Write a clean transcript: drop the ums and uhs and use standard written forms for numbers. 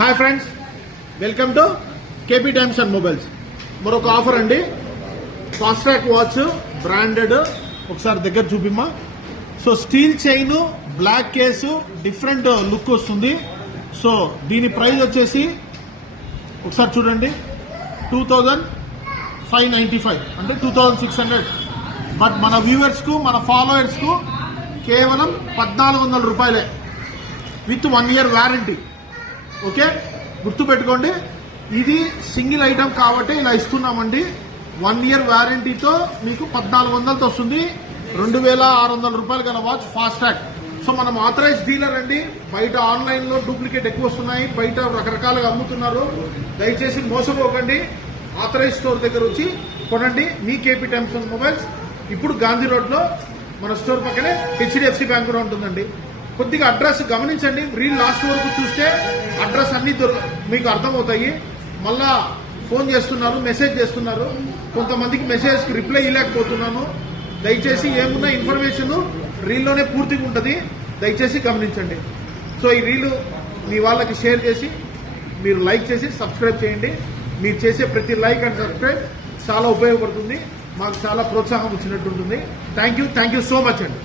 Hi friends, welcome to KP Times and mobiles. మరొక offer అండి. Fastrack watch branded, ఒకసారి దగ్గర చూపిమ్మా. So steel chain, black case, different look వస్తుంది. So దీని ప్రైస్ వచ్చేసి ఒకసారి చూడండి, 2595 అంటే 2600. బట్ మన వ్యూవర్స్ కు, మన ఫాలోవర్స్ కు కేవలం 1400 రూపాయలే విత్ 1 year వారంటీ. ఓకే, గుర్తుపెట్టుకోండి, ఇది సింగిల్ ఐటమ్ కాబట్టి ఇలా ఇస్తున్నామండి. 1 year వారంటీతో మీకు 1400తో వస్తుంది. 2600 రూపాయలు గల వాచ్ ఫాస్ట్ ట్రాక్. సో మనం ఆథరైజ్ డీలర్ అండి. బయట ఆన్లైన్ లో డూప్లికేట్ ఎక్కువ వస్తున్నాయి, బయట రకరకాలుగా అమ్ముతున్నారు. దయచేసి మోసపోకండి, ఆథరైజ్ స్టోర్ దగ్గర వచ్చి కొనండి. మీ కేపీ టైమ్స్ అండ్ మొబైల్స్ ఇప్పుడు గాంధీ రోడ్ లో మన స్టోర్ పక్కనే HDFC బ్యాంక్ కూడా ఉంటుందండి. కొద్దిగా అడ్రస్ గమనించండి, రీల్ లాస్ట్ వరకు చూస్తే అడ్రస్ అన్ని మీకు అర్థమవుతాయి. మళ్ళా ఫోన్ చేస్తున్నారు, మెసేజ్ చేస్తున్నారు, కొంతమందికి మెసేజ్ రిప్లై ఇవ్వలేకపోతున్నాను. దయచేసి ఏమున్నా ఇన్ఫర్మేషన్ రీల్లోనే పూర్తిగా ఉంటుంది, దయచేసి గమనించండి. సో ఈ రీలు మీ వాళ్ళకి షేర్ చేసి, మీరు లైక్ చేసి సబ్స్క్రైబ్ చేయండి. మీరు చేసే ప్రతి లైక్ అండ్ సబ్స్క్రైబ్ చాలా ఉపయోగపడుతుంది, మాకు చాలా ప్రోత్సాహం వచ్చినట్టు ఉంటుంది. థ్యాంక్ యూ సో మచ్ అండి.